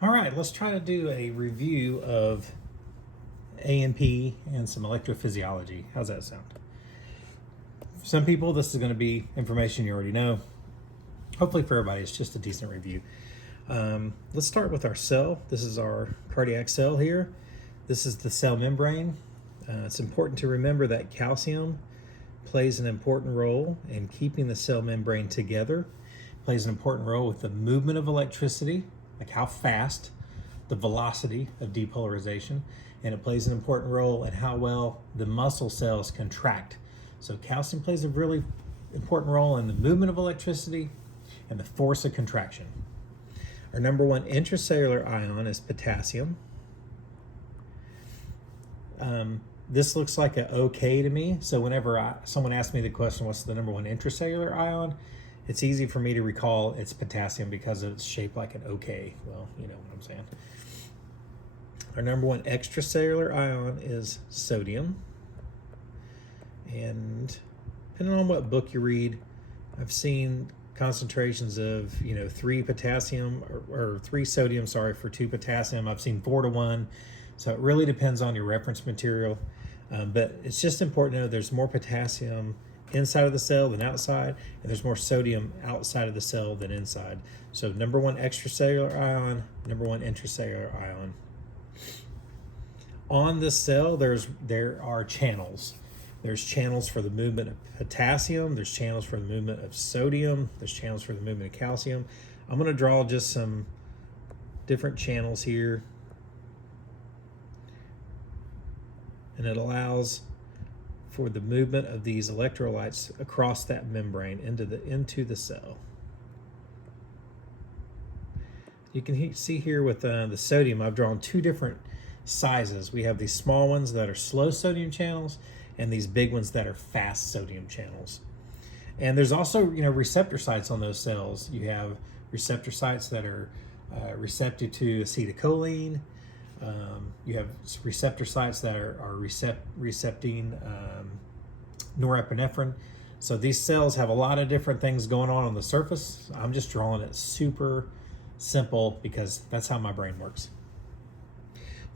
All right, let's try to do a review of A&P and some electrophysiology. How's that sound? For some people, this is going to be information you already know. Hopefully for everybody, it's just a decent review. Let's start with our cell. This is our cardiac cell here. This is the cell membrane. It's important to remember that calcium plays an important role in keeping the cell membrane together, plays an important role with the movement of electricity, like how fast, the velocity of depolarization, and it plays an important role in how well the muscle cells contract. So calcium plays a really important role in the movement of electricity and the force of contraction. Our number one intracellular ion is potassium. This looks like a OK to me. So whenever someone asks me the question, what's the number one intracellular ion? It's easy for me to recall it's potassium because it's shaped like an OK. Well, you know what I'm saying. Our number one extracellular ion is sodium. And depending on what book you read, I've seen concentrations of 3 potassium or 3 sodium, for 2 potassium. I've seen 4-to-1. So it really depends on your reference material. But it's just important to know there's more potassium inside of the cell than outside, and there's more sodium outside of the cell than inside. So number one extracellular ion, number one intracellular ion. On the cell, there are channels. There's channels for the movement of potassium, there's channels for the movement of sodium, there's channels for the movement of calcium. I'm going to draw just some different channels here. And it allows for the movement of these electrolytes across that membrane into the cell. You can see here with the sodium, I've drawn 2 different sizes. We have these small ones that are slow sodium channels and these big ones that are fast sodium channels. And there's also receptor sites on those cells. You have receptor sites that are receptive to acetylcholine. You have receptor sites that are recepting norepinephrine. So these cells have a lot of different things going on the surface. I'm just drawing it super simple because that's how my brain works.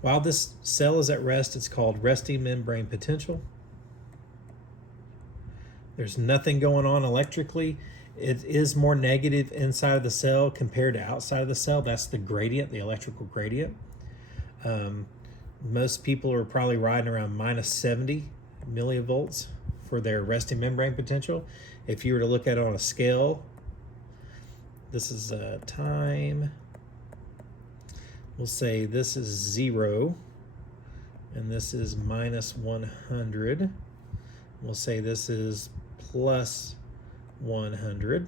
While this cell is at rest, it's called resting membrane potential. There's nothing going on electrically. It is more negative inside of the cell compared to outside of the cell. That's the gradient, the electrical gradient. Most people are probably riding around minus 70 millivolts for their resting membrane potential. If you were to look at it on a scale, this is time. We'll say this is 0, and this is minus 100. We'll say this is plus 100.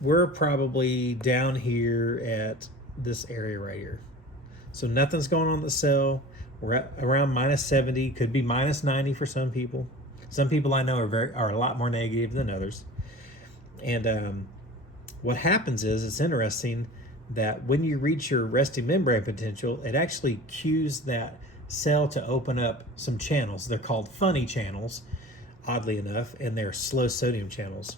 We're probably down here at this area right here. So nothing's going on in the cell. We're at around minus 70, could be minus 90 for some people. Some people I know are a lot more negative than others. And what happens is, it's interesting that when you reach your resting membrane potential, it actually cues that cell to open up some channels. They're called funny channels, oddly enough, and they're slow sodium channels.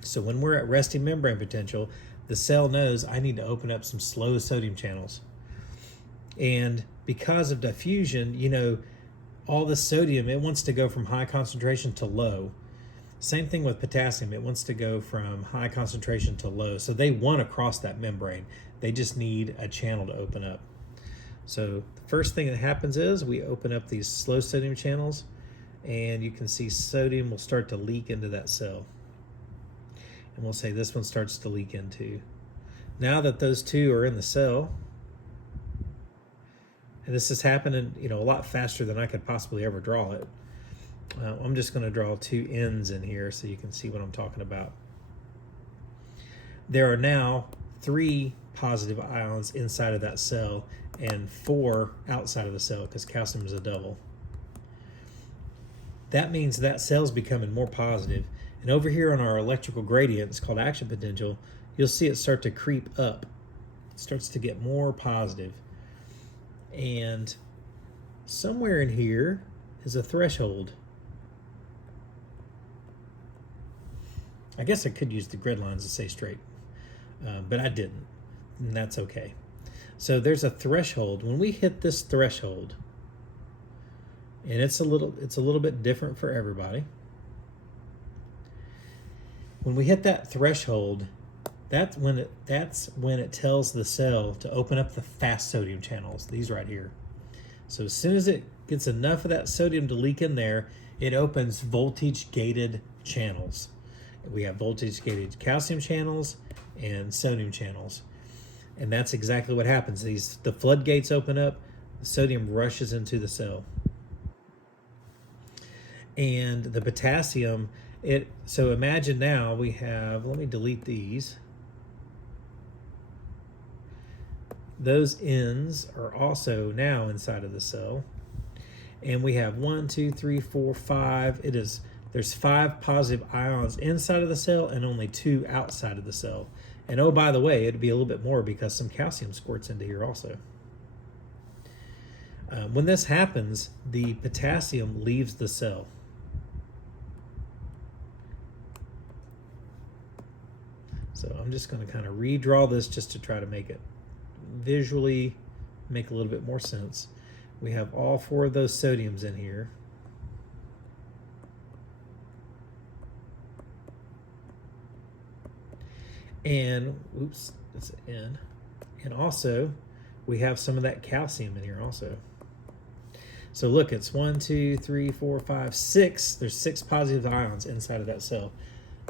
So when we're at resting membrane potential, the cell knows I need to open up some slow sodium channels. And because of diffusion, all the sodium, it wants to go from high concentration to low. Same thing with potassium. It wants to go from high concentration to low. So they want to cross that membrane. They just need a channel to open up. So the first thing that happens is we open up these slow sodium channels, and you can see sodium will start to leak into that cell. And we'll say this one starts to leak into. Now that those 2 are in the cell, and this is happening, a lot faster than I could possibly ever draw it. I'm just going to draw 2 ends in here so you can see what I'm talking about. There are now 3 positive ions inside of that cell and 4 outside of the cell because calcium is a double. That means that cell's becoming more positive. And over here on our electrical gradient, it's called action potential, you'll see it start to creep up. It starts to get more positive. And somewhere in here is a threshold. I guess I could use the grid lines to stay straight, but I didn't, and that's okay. So there's a threshold. When we hit this threshold, and it's a little bit different for everybody. When we hit that threshold, that's when it tells the cell to open up the fast sodium channels, these right here. So as soon as it gets enough of that sodium to leak in there, it opens voltage gated channels. We have voltage gated calcium channels and sodium channels. And that's exactly what happens. The floodgates open up, the sodium rushes into the cell. And the potassium, so imagine now we have, let me delete these. Those ends are also now inside of the cell. And we have 1, 2, 3, 4, 5. There's 5 positive ions inside of the cell and only 2 outside of the cell. And oh, by the way, it'd be a little bit more because some calcium squirts into here also. When this happens, the potassium leaves the cell. So I'm just going to kind of redraw this just to try to make it visually make a little bit more sense. We have all 4 of those sodiums in here. And, oops, that's an N. And also, we have some of that calcium in here also. So look, it's 1, 2, 3, 4, 5, 6. There's 6 positive ions inside of that cell.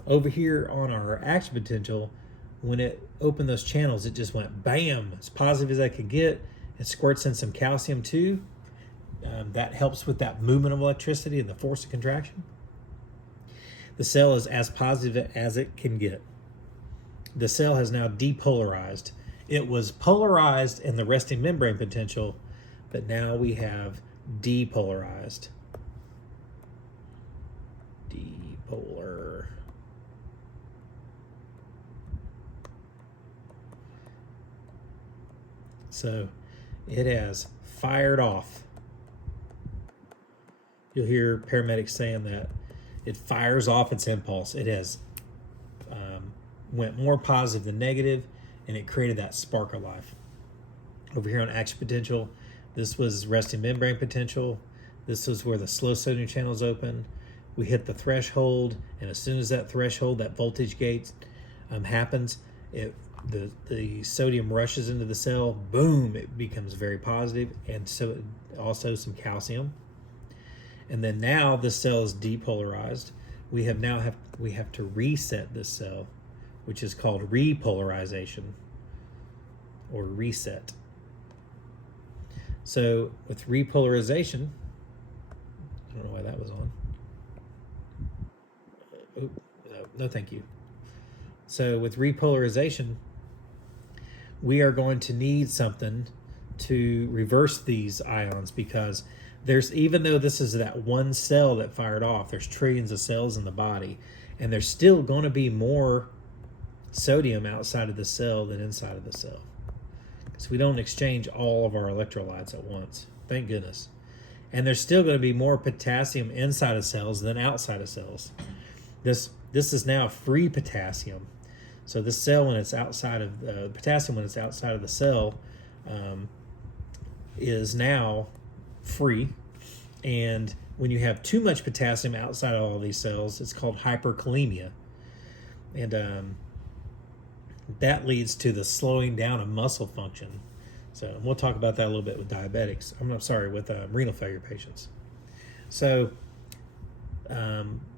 Over here on our action potential, when it opened those channels, it just went bam, as positive as I could get. It squirts in some calcium too. That helps with that movement of electricity and the force of contraction. The cell is as positive as it can get. The cell has now depolarized. It was polarized in the resting membrane potential, but now we have depolarized. Depolar. So it has fired off. You'll hear paramedics saying that it fires off its impulse. It has went more positive than negative, and it created that spark of life. Over here on action potential, this was resting membrane potential. This is where the slow sodium channels open. We hit the threshold, and as soon as that threshold, that voltage gate happens, the sodium rushes into the cell. Boom! It becomes very positive, and so also some calcium. And then now this cell is depolarized. We have to reset this cell, which is called repolarization or reset. So with repolarization, I don't know why that was on. No, thank you. So with repolarization, we are going to need something to reverse these ions, because even though this is that one cell that fired off, there's trillions of cells in the body, and there's still going to be more sodium outside of the cell than inside of the cell. So we don't exchange all of our electrolytes at once, thank goodness. And there's still going to be more potassium inside of cells than outside of cells. This is now free potassium. So the cell, when it's outside of potassium, when it's outside of the cell, is now free. And when you have too much potassium outside of all these cells, it's called hyperkalemia. And that leads to the slowing down of muscle function. So we'll talk about that a little bit with diabetics. With renal failure patients. So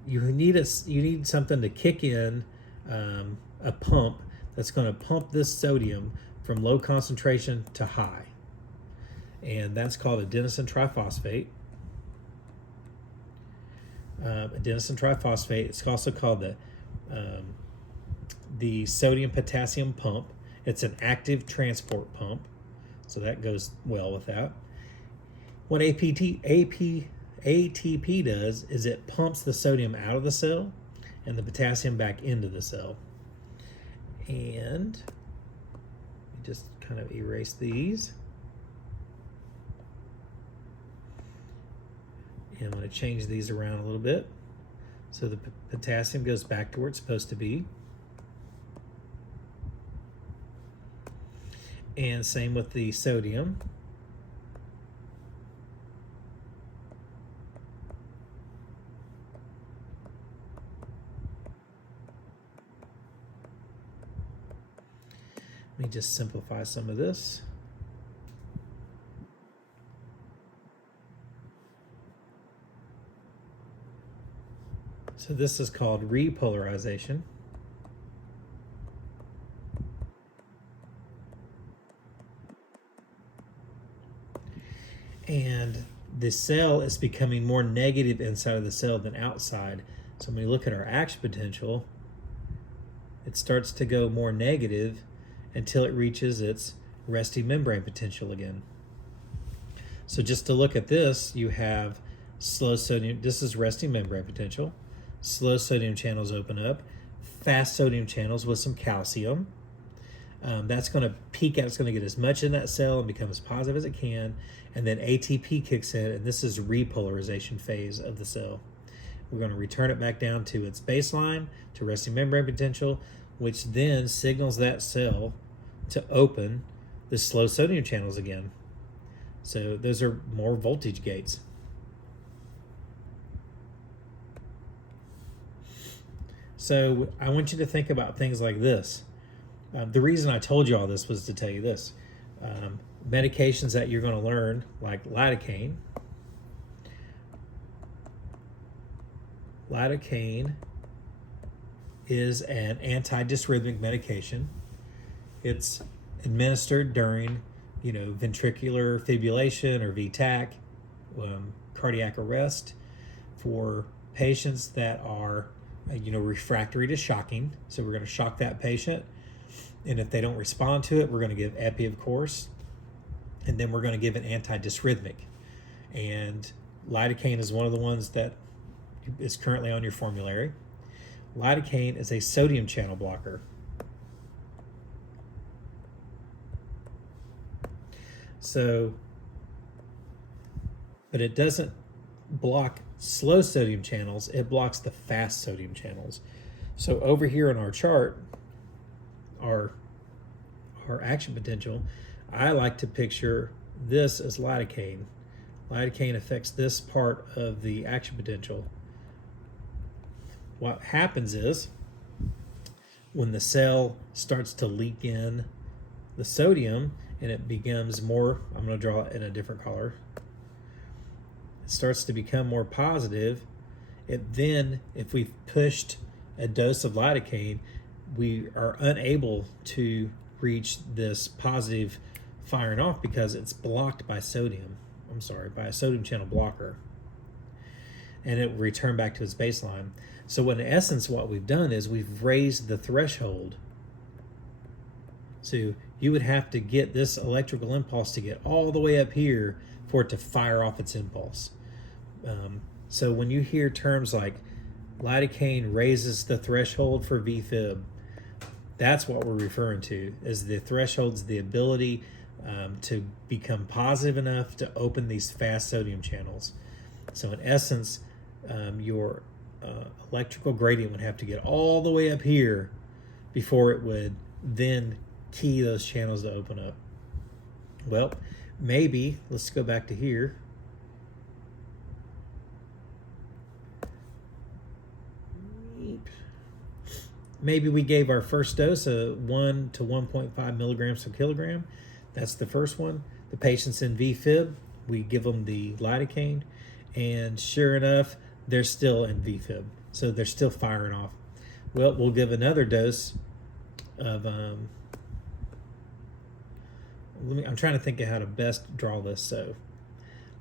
you need something to kick in a pump that's going to pump this sodium from low concentration to high, and that's called adenosine triphosphate. Adenosine triphosphate. It's also called the sodium potassium pump. It's an active transport pump, so that goes well with that. What ATP does is it pumps the sodium out of the cell and the potassium back into the cell. And just kind of erase these. And I'm going to change these around a little bit so the potassium goes back to where it's supposed to be. And same with the sodium. Let me just simplify some of this. So this is called repolarization. And the cell is becoming more negative inside of the cell than outside. So when we look at our action potential, it starts to go more negative until it reaches its resting membrane potential again. So just to look at this, you have slow sodium, this is resting membrane potential. Slow sodium channels open up, fast sodium channels with some calcium. That's going to peak out, it's going to get as much in that cell and become as positive as it can. And then ATP kicks in, and this is repolarization phase of the cell. We're going to return it back down to its baseline, to resting membrane potential, which then signals that cell to open the slow sodium channels again. So those are more voltage gates. So I want you to think about things like this. The reason I told you all this was to tell you this. Medications that you're going to learn, like lidocaine. Lidocaine is an antidysrhythmic medication. It's administered during, ventricular fibrillation or VTAC, cardiac arrest, for patients that are, refractory to shocking. So we're going to shock that patient. And if they don't respond to it, we're going to give epi, of course. And then we're going to give an antidysrhythmic. And lidocaine is one of the ones that is currently on your formulary. Lidocaine is a sodium channel blocker. So, but it doesn't block slow sodium channels, it blocks the fast sodium channels. So over here in our chart, our action potential, I like to picture this as lidocaine. Lidocaine affects this part of the action potential. What happens is when the cell starts to leak in the sodium and it becomes more, I'm going to draw it in a different color. It starts to become more positive. It then, if we've pushed a dose of lidocaine, we are unable to reach this positive firing off because it's blocked by sodium. By a sodium channel blocker. And it will return back to its baseline. So in essence, what we've done is we've raised the threshold. So you would have to get this electrical impulse to get all the way up here for it to fire off its impulse. So when you hear terms like lidocaine raises the threshold for VFib, that's what we're referring to, is the threshold's the ability to become positive enough to open these fast sodium channels. So in essence, your electrical gradient would have to get all the way up here before it would then key those channels to open up. Well, maybe, let's go back to here. Maybe we gave our first dose of 1 to 1.5 milligrams per kilogram. That's the first one. The patient's in VFib, we give them the lidocaine, and sure enough, they're still in VFib. So they're still firing off. Well, we'll give another dose of, I'm trying to think of how to best draw this. So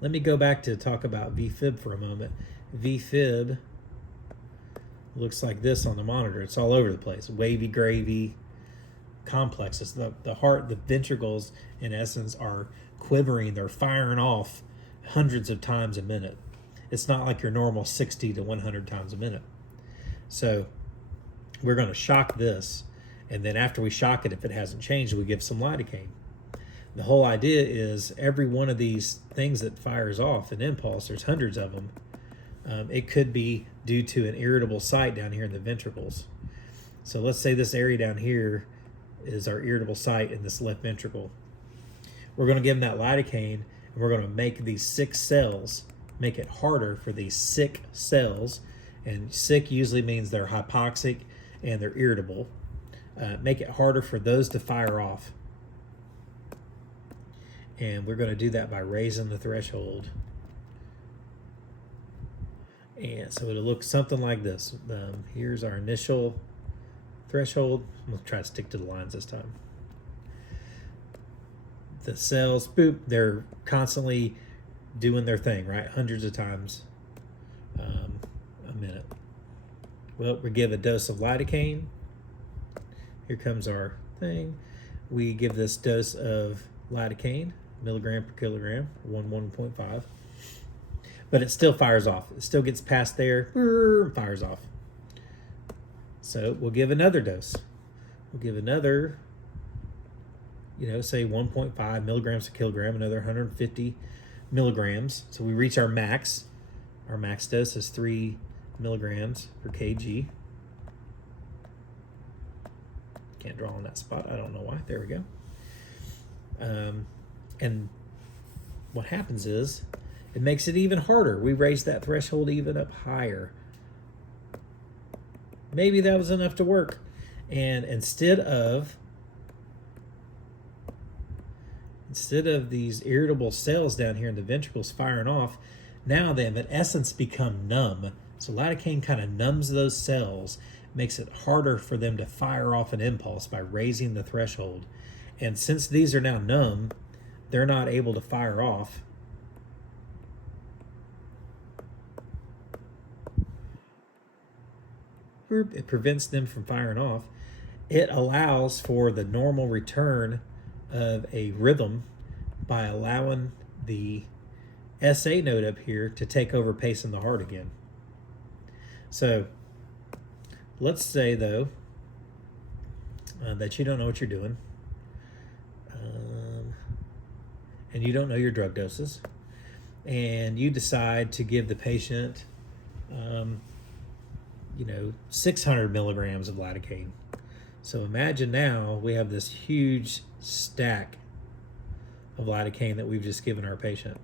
let me go back to talk about VFib for a moment. VFib looks like this on the monitor. It's all over the place. Wavy, gravy, complexes. The heart, the ventricles, in essence, are quivering. They're firing off hundreds of times a minute. It's not like your normal 60 to 100 times a minute. So we're going to shock this, and then after we shock it, if it hasn't changed, we give some lidocaine. The whole idea is every one of these things that fires off an impulse, there's hundreds of them. It could be due to an irritable site down here in the ventricles. So let's say this area down here is our irritable site in this left ventricle. We're going to give them that lidocaine, and we're going to make these sick cells, make it harder for these sick cells, and sick usually means they're hypoxic and they're irritable, make it harder for those to fire off. And we're going to do that by raising the threshold. And so it'll look something like this. Here's our initial threshold. I'm going to try to stick to the lines this time. The cells, boop, they're constantly doing their thing, right? Hundreds of times a minute. Well, we give a dose of lidocaine. Here comes our thing. We give this dose of lidocaine, milligram per kilogram, 1.5. But it still fires off. It still gets past there, fires off. So we'll give another dose. We'll give another, say 1.5 milligrams per kilogram, another 150 milligrams. So we reach our max. Our max dose is 3 milligrams per kg. Can't draw on that spot. I don't know why. There we go. And what happens is it makes it even harder. We raise that threshold even up higher. Maybe that was enough to work. And instead of these irritable cells down here in the ventricles firing off, now they have in essence become numb. So lidocaine kind of numbs those cells, makes it harder for them to fire off an impulse by raising the threshold. And since these are now numb, they're not able to fire off. It prevents them from firing off. It allows for the normal return of a rhythm by allowing the SA node up here to take over pacing the heart again. So let's say, though, that you don't know what you're doing, and you don't know your drug doses, and you decide to give the patient 600 milligrams of lidocaine. So imagine now we have this huge stack of lidocaine that we've just given our patient.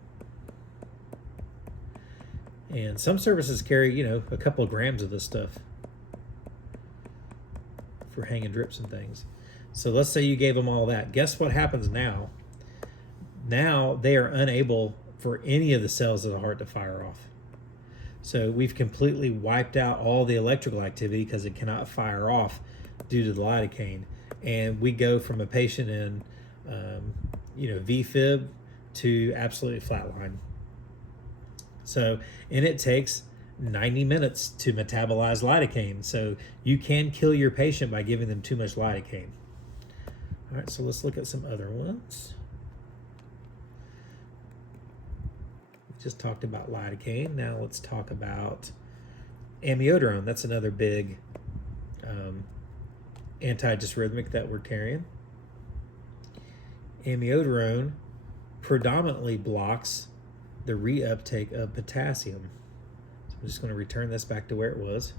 And some services carry, a couple of grams of this stuff for hanging drips and things. So let's say you gave them all that. Guess what happens now? Now they are unable for any of the cells of the heart to fire off. So we've completely wiped out all the electrical activity because it cannot fire off due to the lidocaine. And we go from a patient in, VFib to absolutely flatline. So, and it takes 90 minutes to metabolize lidocaine. So you can kill your patient by giving them too much lidocaine. All right, so let's look at some other ones. We just talked about lidocaine. Now let's talk about amiodarone. That's another big antidysrhythmic that we're carrying. Amiodarone predominantly blocks the reuptake of potassium. So I'm just going to return this back to where it was.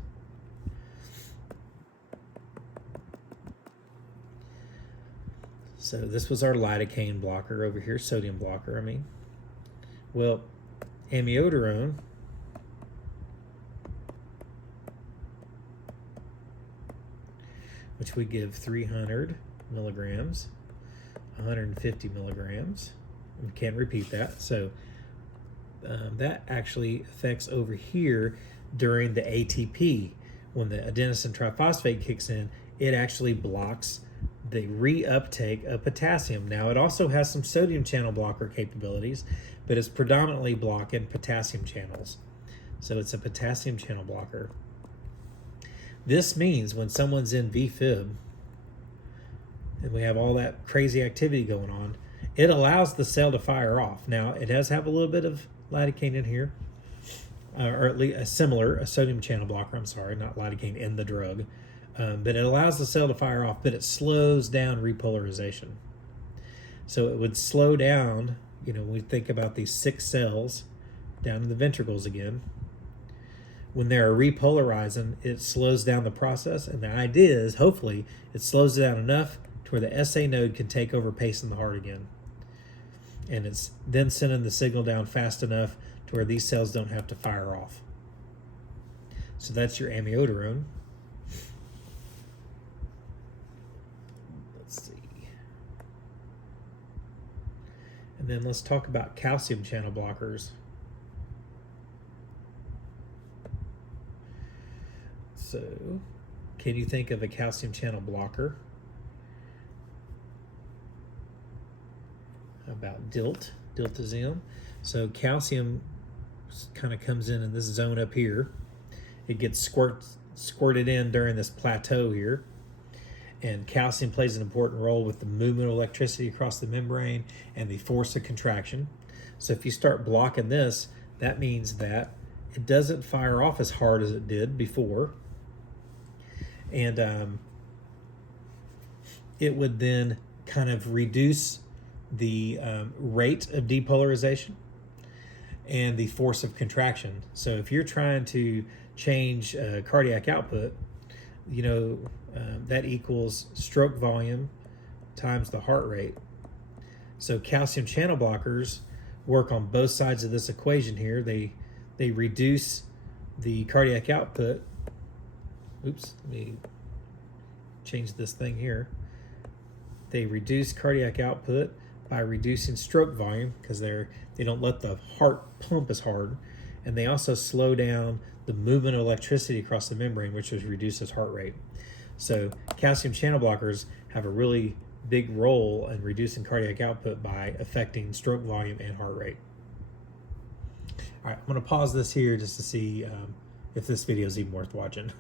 So this was our lidocaine blocker over here, sodium blocker, Well, amiodarone which we give 300 milligrams, 150 milligrams. We can't repeat that. So that actually affects over here during the ATP. When the adenosine triphosphate kicks in, it actually blocks the reuptake of potassium. Now, it also has some sodium channel blocker capabilities, but it's predominantly blocking potassium channels. So it's a potassium channel blocker. This means when someone's in VFib and we have all that crazy activity going on, it allows the cell to fire off. Now, it does have a little bit of lidocaine in here, or at least a sodium channel blocker, not lidocaine in the drug. But it allows the cell to fire off, but it slows down repolarization. So it would slow down, when we think about these 6 cells down in the ventricles again. When they're repolarizing, it slows down the process. And the idea is, hopefully, it slows it down enough to where the SA node can take over pacing the heart again. And it's then sending the signal down fast enough to where these cells don't have to fire off. So that's your amiodarone. Let's see. And then let's talk about calcium channel blockers. So, can you think of a calcium channel blocker? How about diltiazem? So calcium kind of comes in this zone up here. It gets squirted in during this plateau here. And calcium plays an important role with the movement of electricity across the membrane and the force of contraction. So if you start blocking this, that means that it doesn't fire off as hard as it did before. And it would then kind of reduce the rate of depolarization and the force of contraction. So if you're trying to change cardiac output, that equals stroke volume times the heart rate. So calcium channel blockers work on both sides of this equation here. They reduce the cardiac output. Oops, let me change this thing here. They reduce cardiac output by reducing stroke volume because they don't let the heart pump as hard, and they also slow down the movement of electricity across the membrane, which reduces heart rate. So calcium channel blockers have a really big role in reducing cardiac output by affecting stroke volume and heart rate. All right, I'm going to pause this here just to see if this video is even worth watching.